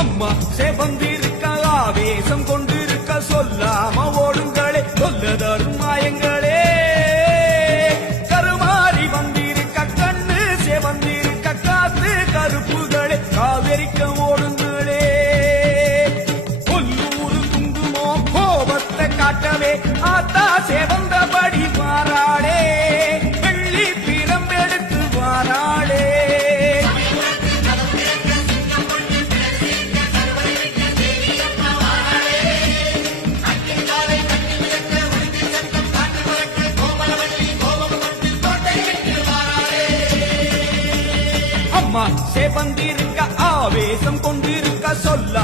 அம்மா சேவந்திருக்க ஆவேசம் கொண்டிருக்க சொல்லாம ஓடுங்களே சொல்ல தரும் மாயங்களே கருமாறி வந்திருக்க கண்ணு சேவந்திருக்க காத்து கருப்புகளே காவிரிக்க ஓடுங்களே கொல்லூரு குங்குமோ கோபத்தை காட்டவே ஆத்தா சேவந்தபடி வாராளே வெள்ளி பிரம்பெடுத்து வாராளே அம்மா சேவந்திருக்க ஆவேசம் கொண்டிருக்க சொல்ல